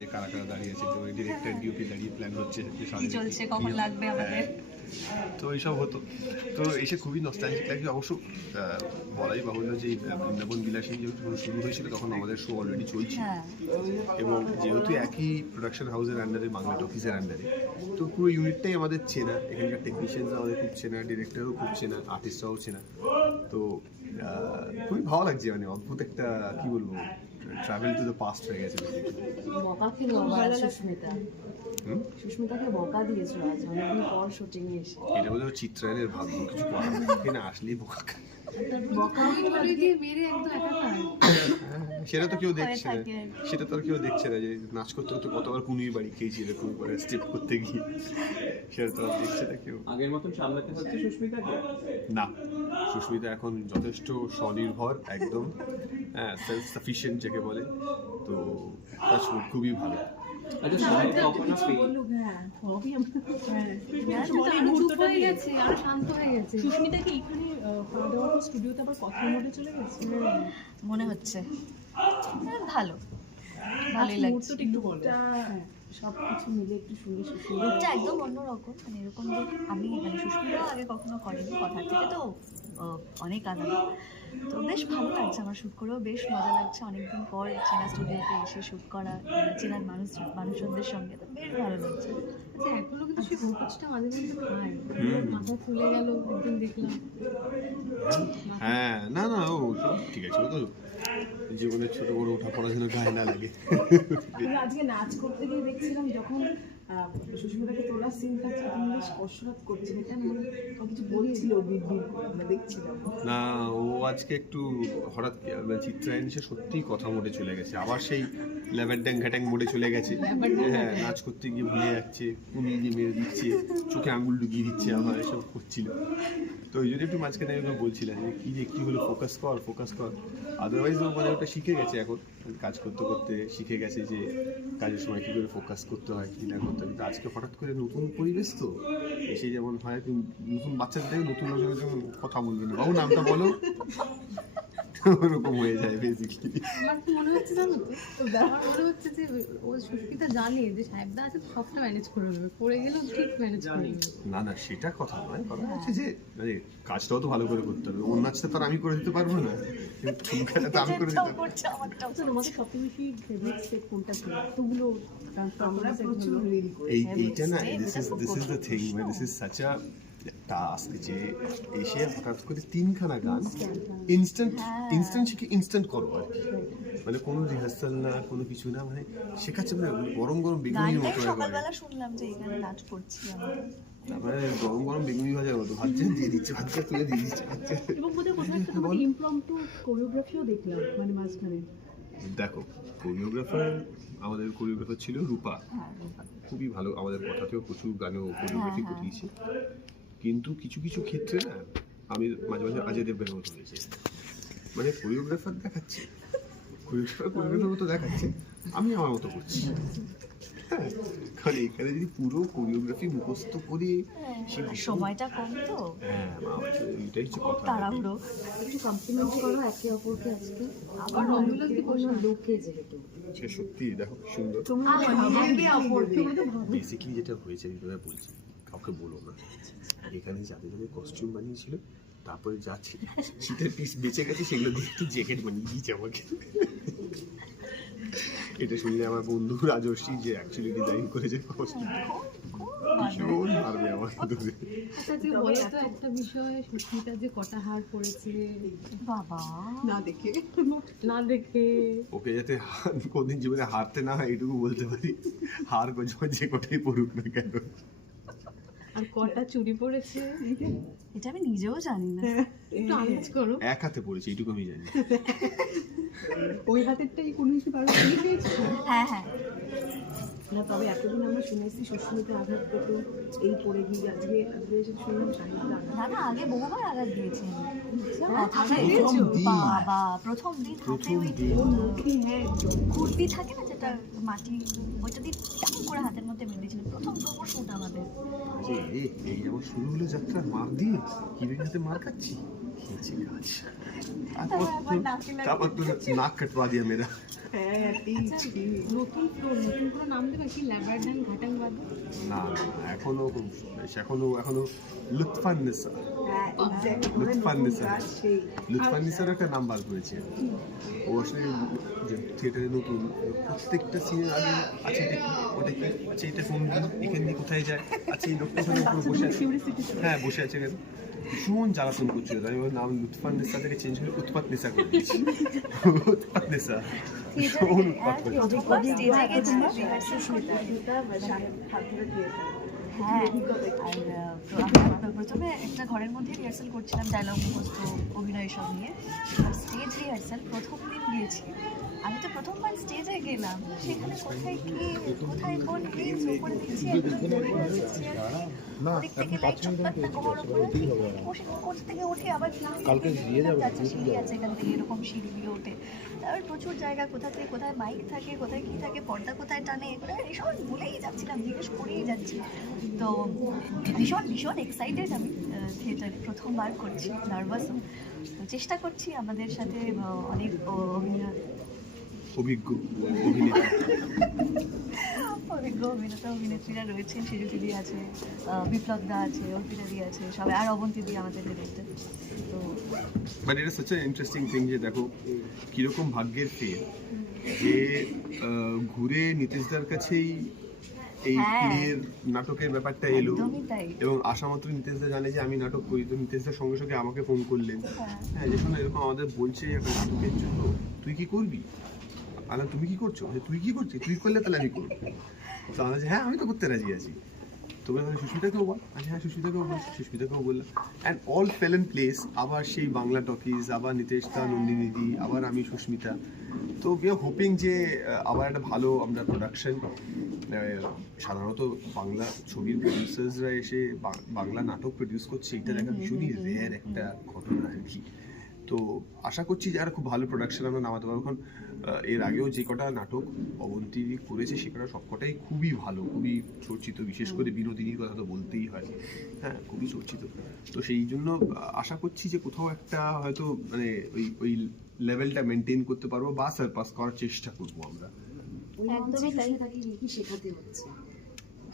কারা কারা দাঁড়িয়ে আছে, তো ডিরেক্টর ডিউটি দাঁড়িয়ে প্ল্যান হচ্ছে কি চলছে, কখন লাগবে আমাদের। তো এইসব হতো, তো এসে খুবই নস্টালজিক লাগছে। অবশ্য বলাই বাহুল্য যে বৃন্দাবন বিলাসী যখন শুরু হয়েছিল তখন আমাদের শো অলরেডি চলছে, এবং যেহেতু একই প্রোডাকশন হাউসের আন্ডারে, বাংলা টকিজের আন্ডারে, তো পুরো ইউনিটটাই আমাদের চেনা। এখানকার টেকনিশিয়ানস আমাদের খুব চেনা, ডিরেক্টরও খুব চেনা, আর্টিস্টরাও চেনা। তো খুবই ভালো লাগছে, মানে অদ্ভুত একটা কি বলবো, ট্রাভেল টু দ্য পাস্ট হয়ে গেছে। বকা খেলো আবার সুস্মিতা, সুস্মিতাকে বকা দিয়েছিল আজ অনেকদিন পর শুটিং এ এসে। এটা বলে চিত্রায়নের ভাগ্য, কিছু করার না, আসলেই বোকা খায়। সেটা তো কেউ দেখছে না, সেটা তো আর কেউ দেখছে না যে নাচ করতে করতে কতবার কুনির বাড়ি খেয়েছি এরকম করে স্টেপ করতে গিয়ে, সেটা তো আর দেখছে না কেউ। আগের মতন সামলাতে হচ্ছে সুস্মিতাকে না, সুস্মিতা এখন যথেষ্ট স্বনির্ভর, একদম সেলফ সাফিসিয়েন্ট যাকে বলে, তো তার খুবই ভালো। আচ্ছা সবাই কখনো সুস্মিতা কি এখানে খাওয়া দাওয়া করে স্টুডিওতে আবার কথা মোডে চলে গেছে? মনে হচ্ছে ভালো, ভালোই লাগছে। সবকিছু মিলে একটু শুনে রূপটা একদম অন্যরকম, মানে এরকম যে আমি মানে সুস্মিতাও আগে কখনো করেনি, কথার থেকে তো অনেক আলাদা। তো বেশ ভালো লাগছে, আমার শ্যুট করেও বেশ মজা লাগছে। অনেকদিন পর চেনা স্টুডিওতে এসে শ্যুট করা, চেনার মানুষজনদের সঙ্গে, তো বেশ ভালো লাগছে। আচ্ছা এখনো কিন্তু সেই ভোটটা মাঝে মাঝে খায়, মাথা ফুলে গেল একদিন দেখলাম। হ্যাঁ, না না, ও সব ঠিক আছে, ও তো জীবনের ছোট বড় ওঠা পড়ার জন্য গায়ে না লাগে। আজকে নাচ করতে গিয়ে দেখছিলাম যখন সুস্মিতাকে তোলার সিন থাকছে তুমি বেশ কসরত করছিলে, কেন কিছু বলছিল আমরা দেখছিলাম। না, ও আজকে একটু হঠাৎ চিত্রায়ন এসে সত্যিই কথা মোডে চলে গেছে, আবার সেই ল্যাবারড্যাং ঘ্যাটাং মোডে চলে গেছে। হ্যাঁ, নাচ করতে গিয়ে ভুলে যাচ্ছে, কুনি দিয়ে মেরে দিচ্ছে, চোখে আঙুল ঢুকিয়ে দিচ্ছে, আবার এসব করছিল। তো ওই জন্য একটু মাঝখানে আমি বলছিলাম যে কী যে কী হলো, ফোকাস কর। আদারওয়াইজ ও মানে ওটা শিখে গেছে, এখন কাজ করতে করতে শিখে গেছে যে কাজের সময় কী করে ফোকাস করতে হয়, কী না করতে হয়। কিন্তু আজকে হঠাৎ করে নতুন পরিবেশ, তো এসে যেমন হয় নতুন বাচ্চাদের থেকে নতুন লোকের যেমন কথা বলবে না, বাবু নামটা বলো, ওরকম হয়ে যায় বেসিক্যালি। আমার কি মনে হচ্ছে জানো তো, আমার মনে হচ্ছে যে ও সুস্মিতা জানে যে সাহেবদা আছে তো সবটা ম্যানেজ করে নেবে, পড়ে গেলেও ঠিক ম্যানেজ করে নেবে। না না, সেটা কথা নয়, কথা হচ্ছে যে মানে কাজটাও তো ভালো করে করতে হবে। ওর নাচটা তো আর আমি করে দিতে পারবো না, ঠুমকাটা তো আমি করে দিতে পারবো। তোমাদের সবথেকে বেশি ফেভারিট সেট কোনটা ছিল? এতগুলো আমরা প্রচুর রিল করি। এইটা না, দিস ইজ দ্য থিং, মানে this is such a task যে এসে হঠাৎ করে তিনখানা গান ইনস্ট্যান্ট শিখে ইনস্ট্যান্ট করো আর কি। মানে কোনো রিহার্সাল না, কোনো কিছু না, মানে শেখাচ্ছে, মানে গরম গরম বেগুনির মতো। সকালবেলা শুনলাম যে এখানে নাচ করছি আমরা, তারপরে গরম গরম বেগুনি ভাজার মতো ভাজছে দিয়ে দিচ্ছে, ভাজছে তুলে দিয়ে দিচ্ছে। এবং বোধহয় কোথাও একটা তোমাদের ইমপ্রম্পটু কোরিওগ্রাফিও দেখলাম মানে মাঝখানে। দেখো, আমাদের কোরিওগ্রাফার ছিল রূপা, খুবই ভালো, আমাদের কথাতেও প্রচুর গানেও কোরিওগ্রাফি করিয়েছে। কিন্তু কিছু কিছু ক্ষেত্রে না আমি মাঝে মাঝে অজয় দেবগনের মতো হয়েছে, মানে কোরিওগ্রাফার দেখাচ্ছে, কোরিওগ্রাফার মতো দেখাচ্ছে, আমি আমার মতো করছি। হ্যাঁ, কারণ এখানে যদি পুরো কোরিওগ্রাফি মুখস্থ করি, সময়টা কম তো। হ্যাঁ, এটাই হচ্ছে কথা। তাড়াহুড়ো, একটু কমপ্লিমেন্ট করো একে অপরকে আজকে। আবার রঙগুলো কি কোনো লোকে যেহেতু সে সত্যি দেখো কি সুন্দর। একে অপরকে বেসিক্যালি যেটা হয়েছে আমি তোরা বলছি, কাউকে বলো না, এখানে যাদের যাদের কস্টিউম বানিয়েছিল, তারপরে যা শীতের পিস বেঁচে গেছে সেগুলো দিয়ে একটু জ্যাকেট বানিয়ে দিয়েছে আমাকে। এটা শুনলে আমার বন্ধু রাজস্বী, যে অ্যাকচুয়ালি ডিজাইন করেছে কস্টিউম, ভীষণ মারবে আমার ধরে। আচ্ছা যে বলো তো একটা বিষয়, সুস্মিতা যে কটা হার পড়েছে বাবা, না দেখে ওকে যাতে কোনদিন জীবনে হারতে না হয় এটুকু বলতে পারি, হার যে কটাই পড়ুক না কেন। আর কটা চুরি পড়েছে এটা আমি নিজেও জানি না, একটু আন্দাজ করো। এক হাতে পড়েছে এইটুকু আমি জানি। ওই হাতেরটাই কোনো কিছু পারো পেয়েছো? হ্যাঁ হ্যাঁ, না তবে এতদিন আমরা শুনেছি সুস্মিতা আঘাত পেত, এই পড়ে গিয়ে আজকে এসে শুনলাম সাহিত্যা না না, আগে বহুবার আঘাত দিয়েছি প্রথম দিন বাবা, প্রথম দিন হাতে ওই কুর্তি থাকে না, যেটা মাটি ওইটা দিয়ে টান করে হাতের মধ্যে বেঁধেছিল। প্রথম শুট আমাদের। এই আমার শুরু হলো যাত্রা মার দিয়ে হিরোইন হাতে মার খাচ্ছি, খেয়েছি কাজ। তারপর তো নাক কাটवा दिया मेरा। হ্যাঁ ঠিক আচ্ছা, ঠিক। নতুন কোনো নাম দেবে কি, ল্যাবারডান ঘাটাং বাদে? না এখনো লুৎফান্নেসা। হ্যাঁ এক্স্যাক্টলি লুৎফান্নেসা সেই লুৎফান্নেসার একটা নাম বার করেছে। ও আসলে যে থিয়েটারে নতুন, প্রত্যেকটা সিনের আগে আছে এটা কি, ওটা কি, আচ্ছা এটা কোন দিন, এখান দিয়ে কোথায় যায়, আচ্ছা এই লোকটা ওখানে উপরে বসে আছে, হ্যাঁ বসে আছে কেন, ভীষণ জ্বালাতন করছিল। তাই ওর নাম লুৎফান্নেসা থেকে চেঞ্জ করে উৎপাতনেসা করে দিয়েছি। উৎপাতনেসা ভীষণ উৎপাত করে। প্রথমবার স্টেজে গেছি রিহার্সাল করতে। হাত ধরে দিয়ে হ্যাঁ, আর প্রথমে একটা ঘরের মধ্যে রিহার্সাল করছিলাম, ডায়লগ মুখস্থ, অভিনয় সব নিয়ে। স্টেজ রিহার্সাল প্রথম দিন গিয়েছি, আমি তো প্রথমবার স্টেজে গেলাম, সেখানে কোথায় কি, কোথায় কোন প্লেস উপরে দেখছি ওদিক থেকে লাইট চটপাটটা কোমর উপরে কোচ থেকে উঠে আবার কালকে যাচ্ছে, সিঁড়ি আছে এখান থেকে এরকম সিঁড়ি দিয়ে ওঠে, তারপর প্রচুর জায়গা, কোথা থেকে কোথায় মাইক থাকে, কোথায় কি থাকে, পর্দা কোথায় টানে, এগুলো এইসব ভুলেই যাচ্ছিলাম, জিজ্ঞেস করেই যাচ্ছি। তো ভীষণ ভীষণ এক্সাইটেড আমি, থিয়েটারে প্রথমবার করছি, নার্ভাসও। তো চেষ্টা করছি, আমাদের সাথে অনেক অভিজ্ঞ অভিনেতা অভিনেতা অভিনেত্রীরা রয়েছেন, সিজুদিদি আছে, বিপ্লব দা আছে, অর্পিতাদি আছে, সবাই, আর অবন্তীদি আমাদের ডিরেক্টর। তো বাট এটা সাচ ইন্টারেস্টিং থিং যে দেখো কিরকম ভাগ্যের ফের যে ঘুরে নীতিশদার কাছেই এই হ্যাঁ। প্লের নাটকের ব্যাপারটা এলো, একদমই তাই। এবং আসা মাত্র নীতিশদা জানে যে আমি নাটক করি, তো নীতিশদার সঙ্গে সঙ্গে আমাকে ফোন করলেন, হ্যাঁ যে শোনো এরকম আমাদের বলছে একটা নাটকের জন্য, তুই কি করবি? আলাম তুমি কি করছো? তুই কি করছিস? তুই করলে তাহলে আমি করবো। তো আমরা হ্যাঁ আমি তো করতে রাজি আছি। তবে সুস্মিতাকেও বল, আচ্ছা হ্যাঁ সুস্মিতাকেও বললাম, and all fail in place. আবার সেই বাংলা টকিজ, আবার নীতিশদা, নন্দিনীদি, আবার আমি, সুস্মিতা। তো উই আর হোপিং যে আবার একটা ভালো আমরা প্রোডাকশন, সাধারণত বাংলা ছবির প্রডিউসার্সরা এসে বাংলা নাটক প্রডিউস করছে, এটা দেখা ভীষণই রেয়ার একটা ঘটনা আর কি। তো আশা করছি যে আর খুব ভালো প্রোডাকশন আমরা নামাতে পারবো। এখন এর আগেও যে কটা নাটক অবন্তী করেছে সে কটা সবকটাই খুবই ভালো, খুবই চর্চিত, বিশেষ করে বিনোদিনীর কথা তো বলতেই হয়, হ্যাঁ খুবই চর্চিত। তো সেই জন্য আশা করছি যে কোথাও একটা হয়তো মানে ওই লেভেলটা মেনটেন করতে পারবো বা সারপাস করার চেষ্টা করবো আমরা। একদমই তাই।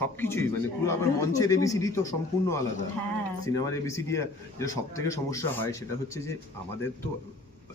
সবকিছুই মানে পুরো আবার মঞ্চের এবিসিডি তো সম্পূর্ণ আলাদা, হ্যাঁ। সিনেমার এবিসিডি যেটা সব থেকে সমস্যা হয় সেটা হচ্ছে যে আমাদের তো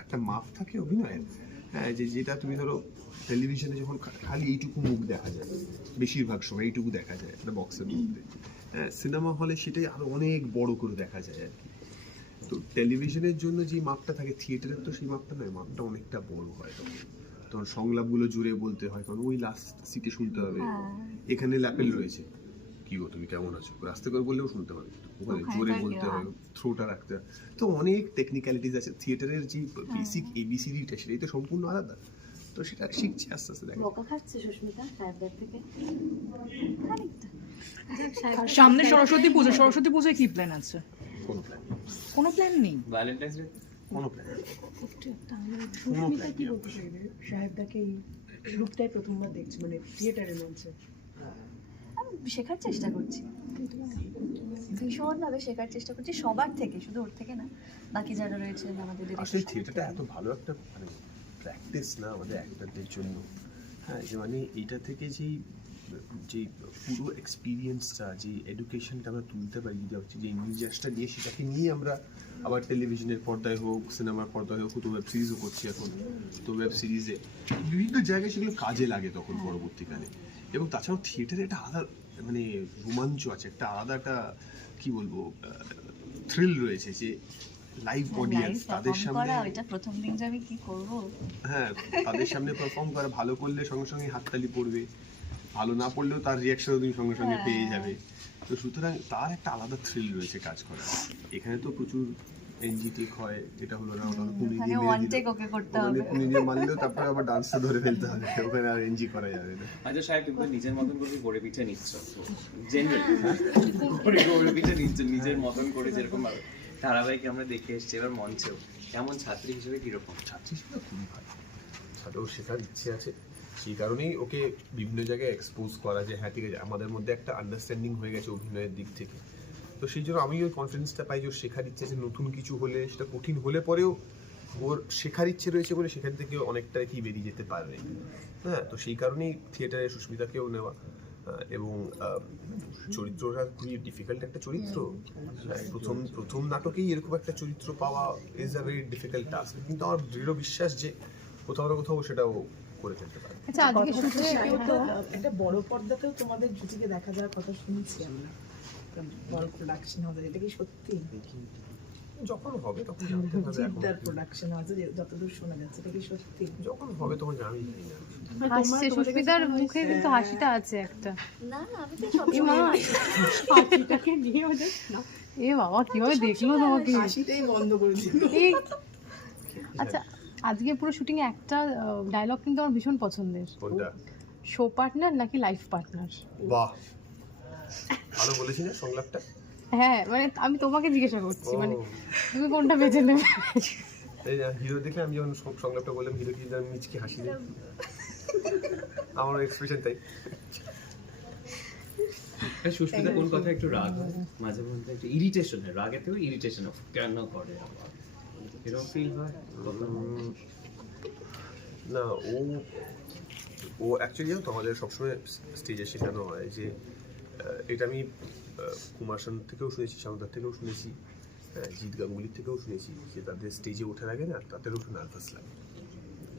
একটা মাপ থাকে অভিনয়ের, হ্যাঁ যেটা তুমি ধরো টেলিভিশনে যখন খালি এইটুকু মুখ দেখা যায়, বেশিরভাগ সময় এইটুকু দেখা যায় একটা বক্সের মধ্যে, হ্যাঁ সিনেমা হলে সেটাই আরো অনেক বড় করে দেখা যায় আর কি। তো টেলিভিশনের জন্য যে মাপটা থাকে, থিয়েটারের তো সেই মাপটা নয়, মাপটা অনেকটা বড় হয় তখন সংলাপগুলো জুড়ে বলতে হয়, কারণ ওই লাস্ট সিটে শুনতে হবে, এখানে ল্যাপেল রয়েছে, কি গো তুমি কেমন আছো, আস্তে করে বললেও শুনতে হবে, ওখানে জোরে বলতে হয়, থ্রোটা রাখতে হয়, তো অনেক টেকনিক্যালিটিস আছে। থিয়েটারের যে বেসিক এবিসিডিটা সেটাই তো সম্পূর্ণ আলাদা, তো সেটা শিখছি আস্তে আস্তে। দেখো বকা খাচ্ছে সুস্মিতা সাহেবদের থেকে খানিকটা। সামনে সরস্বতী পুজোয় কি প্ল্যান আছে? কোনো প্ল্যান নেই। ভ্যালেন্টাইন্স ডে কোনো প্ল্যান সুস্মিতা কি বলতে চাইবে সাহেবদাকে এই রূপটাই প্রথমবার দেখছি মানে থিয়েটারের মঞ্চে? আমি শেখার চেষ্টা করছি, ভীষণভাবে শেখার চেষ্টা করছি সবার থেকে, শুধু ওর থেকে না, বাকি যারা রয়েছেন আমাদের আসলে থিয়েটারটা এত ভালো একটা মানে প্র্যাকটিস না আমাদের অ্যাক্টরদের জন্য, হ্যাঁ যে মানে এটা থেকে যে পুরো এক্সপিরিয়েন্সটা, যে এডুকেশনটা আমরা তুলতে পারি, যেটা হচ্ছে যে ইংলিশটা নিয়ে সেটাকে নিয়ে আমরা আবার টেলিভিশনের পর্দায় হোক, সিনেমার পর্দায় হোক, তো ওয়েব সিরিজও করছি এখন, তো ওয়েব সিরিজে বিভিন্ন জায়গায় সেগুলো কাজে লাগে তখন পরবর্তীকালে। এবং তাছাড়াও থিয়েটারে একটা আলাদা মানে রোমাঞ্চ আছে, একটা আলাদা একটা কি বলবো থ্রিল রয়েছে, যে লাইভ অডিয়েন্স তাদের সামনে, এটা প্রথম দিন যে আমি কি করব, হ্যাঁ তাদের সামনে পারফর্ম করা, ভালো করলে সঙ্গে সঙ্গে হাততালি পড়বে, ভালো না পড়লেও তার রিয়াকশন তুমি সঙ্গে সঙ্গে পেয়ে যাবে। তো সুতরাং তার একটা আলাদা থ্রিল রয়েছে কাজ করা। এখানে তো প্রচুর এনজি টেক হয়, এটা হলো না ওটা হলো, পুনি দিয়ে ওয়ান মেরে টেক দিল, ওকে করতে ওখানে হবে, পুনি দিয়ে মারলেও তারপরে আবার ডান্সটা ধরে ফেলতে হবে, ওখানে আর এনজি করা যাবে না। আচ্ছা সাহেব, তুমি তো নিজের মতন করে গড়ে পিঠে নিচ্ছ, জেনারেল গড়ে পিঠে নিচ্ছ নিজের মতন করে, যেরকম ভাবে ধারাবাহিক আমরা দেখে এসেছি, এবার মঞ্চেও কেমন ছাত্রী হিসেবে কিরকম? ছাত্রী হিসেবে খুবই ভালো, ছাত্র শেখার ইচ্ছে আছে, সেই কারণেই ওকে বিভিন্ন জায়গায় এক্সপোজ করা যে হ্যাঁ ঠিক আছে আমাদের মধ্যে একটা আন্ডারস্ট্যান্ডিং হয়ে গেছে অভিনয়ের দিক থেকে। তো সেই জন্য আমি ওই কনফিডেন্সটা পাই যে ওর শেখার ইচ্ছে আছে, নতুন কিছু হলে সেটা কঠিন হলে পরেও ওর শেখার ইচ্ছে রয়েছে বলে সেখান থেকে অনেকটা কি বেরিয়ে যেতে পারবে। হ্যাঁ, তো সেই কারণেই থিয়েটারে সুস্মিতাকেও নেওয়া। এবং চরিত্রটা খুবই ডিফিকাল্ট একটা চরিত্র। প্রথম নাটকেই এরকম একটা চরিত্র পাওয়া is a very difficult task, কিন্তু আমার দৃঢ় বিশ্বাস যে কোথাও না কোথাও সেটাও করে ফেলতে পারে। আচ্ছা আজকে শুটে একটা বড় পর্দাতেও তোমাদের জুটিকে দেখা যাওয়ার কথা শুনছি আমরা, একটা বড় প্রোডাকশন হাউসে, এটা কি সত্যি? যখন হবে তখন জানতে পারবে। জিদ্দার প্রোডাকশন হাউসে যতদূর শোনা যাচ্ছে, এটা কি সত্যি? যখন হবে তখন জানি। হাসছে, সুস্মিতার মুখে কিন্তু হাসিটা আছে একটা। না না, আমি তো এ মা, সবসময় হাসিটাকে নিয়ে ওদের না। এ বাবা কিভাবে দেখলো তোমাকে। হাসিটাই বন্ধ করে দিল। এই, আচ্ছা আজকে পুরো শুটিং এ একটা ডায়লগ কিন্তু আমার ভীষণ পছন্দের। কোনটা? শো পার্টনার নাকি লাইফ পার্টনার? বাহ, ভালো বলেছি না সংলাপটা? হ্যাঁ মানে আমি তোমাকে জিজ্ঞাসা করছি, মানে ও, তুমি কোনটা বেছে নেবে? এই হিরো দেখলে আমি যখন সংলাপটা বললাম হিরো কিন্তু আমি মিচকে হাসি দেয়, আমার এক্সপ্রেশন তাই। সুস্মিতা কোন কথা একটু রাগ হয়? মাঝে মধ্যে একটু ইরিটেশন হয়, রাগেতেও ইরিটেশন অফ কেন করে আবার এরকম ফিল হয়? না, ও অ্যাকচুয়ালি জানো তো আমাদের সবসময় স্টেজে শেখানো হয় যে এটা আমি কুমার শানুর থেকেও শুনেছি, শানুদার থেকেও শুনেছি, জিৎ গাঙ্গুলির থেকেও শুনেছি যে তাদের স্টেজে ওঠার আগে না তাদেরও একটু নার্ভাস লাগে,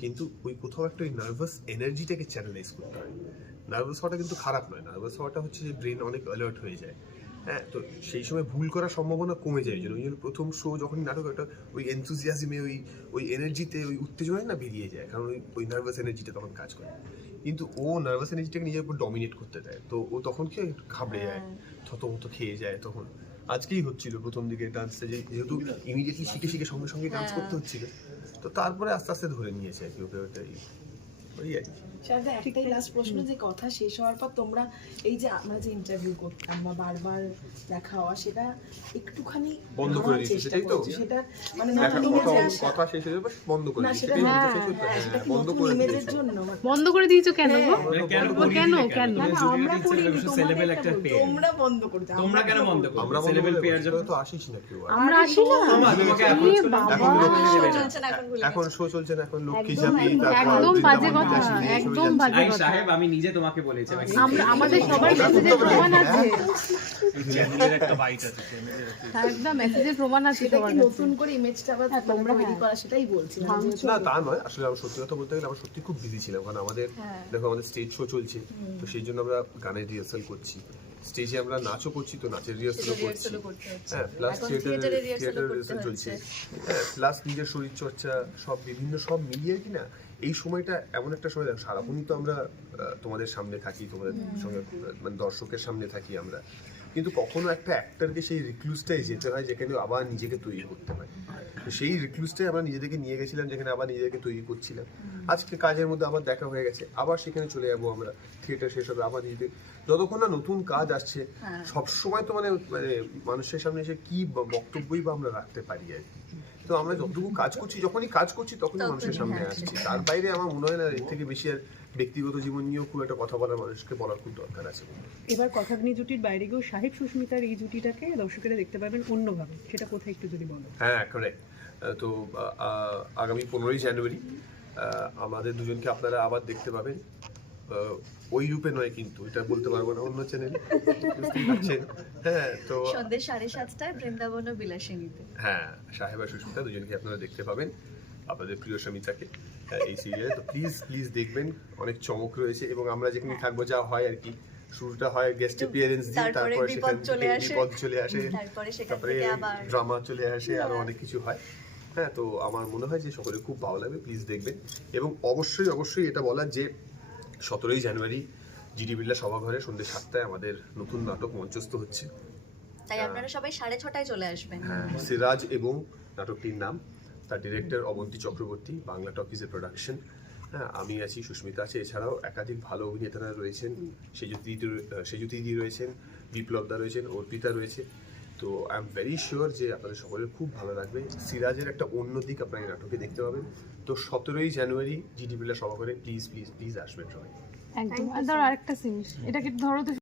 কিন্তু ওই কোথাও একটা ওই নার্ভাস এনার্জিটাকে চ্যানেলাইজ করতে হয়। নার্ভাস হওয়াটা কিন্তু খারাপ নয়, নার্ভাস হওয়াটা হচ্ছে যে ব্রেন অনেক অ্যালার্ট হয়ে যায়। হ্যাঁ, তো সেই সময় ভুল করার সম্ভাবনা কমে যায়। ওই জন্য প্রথম শো যখন নাটক একটা ওই এনথুজিয়াজমে ওই এনার্জিতে ওই উত্তেজনায় না বেরিয়ে যায়, কারণ ওই নার্ভাস এনার্জিটা তখন কাজ করে। কিন্তু ও নার্ভাস এনার্জিটাকে নিজের উপর ডমিনেট করতে দেয়, তো ও তখন কি একটু ঘাবড়ে যায়, থতমত খেয়ে যায়। তখন আজকেই হচ্ছিল প্রথম দিকে ডান্সটা, যেহেতু ইমিডিয়েটলি শিখে সঙ্গে সঙ্গে ডান্স করতে হচ্ছিল, তো তারপরে আস্তে আস্তে ধরে নিয়েছে আর কি ওকে, ওটাই ওই আর কি। শারদা, একটাই লাস্ট প্রশ্ন, যে কথা শেষ হওয়ার পর তোমরা এই যে আমরা যে ইন্টারভিউ করতাম বা বারবার দেখা হওয়া, সেটা একটুখানি বন্ধ করে ভাবার দিয়েছে, চেষ্টা সেটাই তো? করছি। সেটা মানে দেখা নতুন ইমেজে আসা, কথা শেষ হয়ে যাবে বন্ধ করে না দিয়েছে, সেটা সেটাই হ্যাঁ, বলতে চাইছো তো? হ্যাঁ, সেটা হ্যাঁ, কি বন্ধ নতুন করে ইমেজের দিয়েছে। জন্য? বন্ধ করে দিয়েছো কেন গো? কেন কেন কেন? আমরা করিনি, সেলেবেল তোমাদের একটা একটা পেয়ে তোমরা বন্ধ করেছো। তোমরা কেন বন্ধ করো? আমরা সেলেবেল পেয়ার যখন তো আসিস না কেউ আর। আমরা আসি না? তোমাকে এ approach করলাম, বাবা। এখন লোকে নেবে না। চলছে না, এখন ভুলে এখন গেছি। শো চলছে না, এখন লক্ষ্মী একদম, চাপি, একদম, তারপর একদম বাজে বৃন্দাবন কথা, বিলাসী নিয়ে একদম সবাই বাজে আই কথা। সাহেব আমি নিজে তোমাকে বলেছি আমরা আমাদের সবার মেসেজের প্রমাণ আছে, একদম মেসেজের প্রমাণ আছে সেটা সবার কি কাছে। নতুন করে ইমেজটা আবার তোমরা তৈরি করা, সেটাই বলছি। না তা নয়, আসলে আমার সত্যি কথা বলতে গেলে আমরা সত্যি খুব বিজি ছিলাম, কারণ আমাদের দেখো আমাদের স্টেজ শো চলছে, তো সেই জন্য আমরা গানের রিহার্সাল করছি, স্টেজে আমরা নাচও করছি, তো নাচের রিহার্সালও করছি, হ্যাঁ, প্লাস এখন থিয়েটার theatre-এর rehearsal ও রিহার্সাল করতে চলছে, হচ্ছে। হ্যাঁ, প্লাস নিজের শরীর চর্চা সব বিভিন্ন সব মিলিয়ে কি না এই সময়টা এমন একটা সময়, দেখো সারাক্ষণই তো আমরা তোমাদের সামনে থাকি, তোমাদের সঙ্গে মানে দর্শকের সামনে থাকি আমরা, কিন্তু কখনো একটা অ্যাক্টরকে সেই রিক্লুজটাই যেতে হয় যেখানে আবার নিজেকে তৈরি করতে হয়। তো সেই রিক্লুজটাই আমরা নিজেদেরকে নিয়ে গেছিলাম, যেখানে আবার নিজেদেরকে তৈরি করছিলাম। আজকে কাজের মধ্যে আবার দেখা হয়ে গেছে, আবার সেখানে চলে যাবো আমরা, থিয়েটার শেষ হবে, আবার নিজেদের যতক্ষণ না নতুন কাজ আসছে সবসময় তো মানে মানে মানুষের সামনে এসে কি বক্তব্যই বা আমরা রাখতে পারি আর কি। তো আমরা যতটুকু কাজ করছি, যখনই কাজ করছি তখনই মানুষের সামনে আসছি, তার বাইরে আমার মনে হয় না এর থেকে বেশি আর ব্যক্তিগত জীবন নিয়েও খুব একটা কথা বলার মানুষকে বলার খুব দরকার আছে। এবার কথাগ্নি জুটির বাইরে গিয়েও সাহেব সুস্মিতার এই জুটিটাকে দর্শকেরা দেখতে পাবেন অন্যভাবে, সেটা কোথায় একটু যদি বলো। হ্যাঁ, কারেক্ট। তো আগামী 15ই জানুয়ারি আমাদের দুজনকে আপনারা আবার দেখতে পাবেন, ওই রূপে নয় কিন্তু, এটা বলতে পারবো না, অন্য চ্যানেলে বুঝতেই পারছেন। হ্যাঁ, তো সন্ধ্যে 7:30টায় বৃন্দাবন ও বিলাসিনীতে। হ্যাঁ, সাহেব আর সুস্মিতা দুজনকে আপনারা দেখতে পাবেন, আপনাদের প্রিয় স্বামীতাকে এই সিরিয়ালে। তো প্লিজ দেখবেন, অনেক চমক রয়েছে, এবং আমরা যেখানে থাকবো যা হয় আর কি, শুরুটা হয় গেস্ট অ্যাপিয়ারেন্স দিয়ে, তারপরে তারপরে বিপদ সেখান চলে থেকে আসে। বিপদ চলে আসে, তারপরে সেখান তারপরে থেকে আবার ড্রামা চলে আসে, আরো অনেক কিছু হয়। হ্যাঁ, তো আমার মনে হয় যে সকলে খুব ভালো লাগবে, প্লিজ দেখবেন। এবং অবশ্যই এটা বলার যে 17ই জানুয়ারি জিডি বিড়লা সভাঘরে সন্ধ্যে 7টায় আমাদের নতুন নাটক মঞ্চস্থ হচ্ছে। তাই আপনারা সবাই 6:30টায় চলে আসবেন। হ্যাঁ, সিরাজ এবং নাটকটির নাম, তার ডিরেক্টর অবন্তী চক্রবর্তী, বাংলা টকিজের প্রোডাকশন। হ্যাঁ, আমি আছি, সুস্মিতা আছে, এছাড়াও একাধিক ভালো অভিনেতারা রয়েছেন, সেজুতিদি রয়েছেন, বিপ্লবদা রয়েছেন, অর্পিতা রয়েছে। তো আই এম ভেরি শিওর যে আপনাদের সকলের খুব ভালো লাগবে। সিরাজের একটা অন্য দিক আপনারা এই নাটকে দেখতে পাবেন। তো 17ই জানুয়ারি জিডি বিড়লা সভাঘরে প্লিজ প্লিজ প্লিজ আসবেন সবাই। একদম। আর ধরো আরেকটা জিনিস, এটাকে ধরো তো